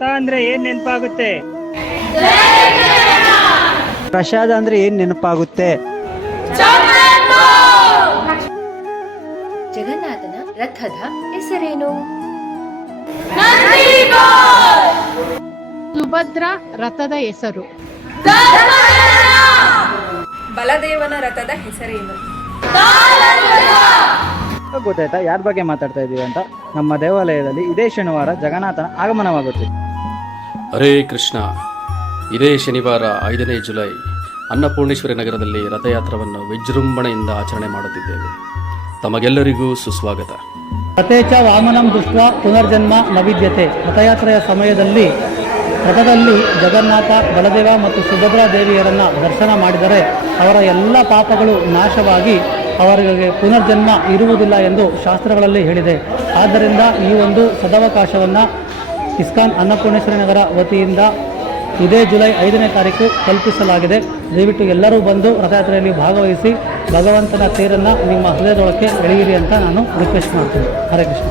ರಥ ಅಂದ್ರೆ ಏನ್ ನೆನಪಾಗುತ್ತೆ? ಪ್ರಸಾದ ಅಂದ್ರೆ ಏನ್ ನೆನಪಾಗುತ್ತೆ? ಜಗನ್ನಾಥನ ರಥದ ಹೆಸರೇನು? ಸುಭದ್ರ ರಥದ ಹೆಸರು? ಬಲದೇವನ ರಥದ ಹೆಸರೇನು? ಗೊತ್ತಾಯ್ತಾ ಯಾರ ಬಗ್ಗೆ ಮಾತಾಡ್ತಾ ಇದೀವಿ ಅಂತ? ನಮ್ಮ ದೇವಾಲಯದಲ್ಲಿ ಇದೇ ಶನಿವಾರ ಜಗನ್ನಾಥನ ಆಗಮನವಾಗುತ್ತೆ. ಹರೇ ಕೃಷ್ಣ. ಇದೇ ಶನಿವಾರ 5ನೇ ಜುಲೈ ಅನ್ನಪೂರ್ಣೇಶ್ವರಿ ನಗರದಲ್ಲಿ ರಥಯಾತ್ರವನ್ನು ವಿಜೃಂಭಣೆಯಿಂದ ಆಚರಣೆ ಮಾಡುತ್ತಿದ್ದೇವೆ. ತಮಗೆಲ್ಲರಿಗೂ ಸುಸ್ವಾಗತ. ರಥೇಚ ವಾಮನಂ ದೃಷ್ಟ್ವಾ ಪುನರ್ಜನ್ಮ ನ ವಿದ್ಯತೆ. ರಥಯಾತ್ರೆಯ ಸಮಯದಲ್ಲಿ ರಥದಲ್ಲಿ ಜಗನ್ನಾಥ, ಬಲದೇವ ಮತ್ತು ಸುಭದ್ರಾ ದೇವಿಯರನ್ನು ದರ್ಶನ ಮಾಡಿದರೆ ಅವರ ಎಲ್ಲ ಪಾಪಗಳು ನಾಶವಾಗಿ ಅವರಿಗೆ ಪುನರ್ಜನ್ಮ ಇರುವುದಿಲ್ಲ ಎಂದು ಶಾಸ್ತ್ರಗಳಲ್ಲಿ ಹೇಳಿದೆ. ಆದ್ದರಿಂದ ಈ ಒಂದು ಸದವಕಾಶವನ್ನು ಇಸ್ಕಾನ್ ಅನ್ನಪೂರ್ಣೇಶ್ವರಿ ನಗರ ವತಿಯಿಂದ ಇದೇ ಜುಲೈ 5ನೇ ತಾರೀಕು ಕಲ್ಪಿಸಲಾಗಿದೆ. ದಯವಿಟ್ಟು ಎಲ್ಲರೂ ಬಂದು ರಥಯಾತ್ರೆಯಲ್ಲಿ ಭಾಗವಹಿಸಿ ಭಗವಂತನ ತೇರನ್ನು ನಿಮ್ಮ ಹೃದಯದೊಳಕ್ಕೆ ಎಳೆಯಿರಿ ಅಂತ ನಾನು ರಿಕ್ವೆಸ್ಟ್ ಮಾಡ್ತೀನಿ. ಹರೇ ಕೃಷ್ಣ.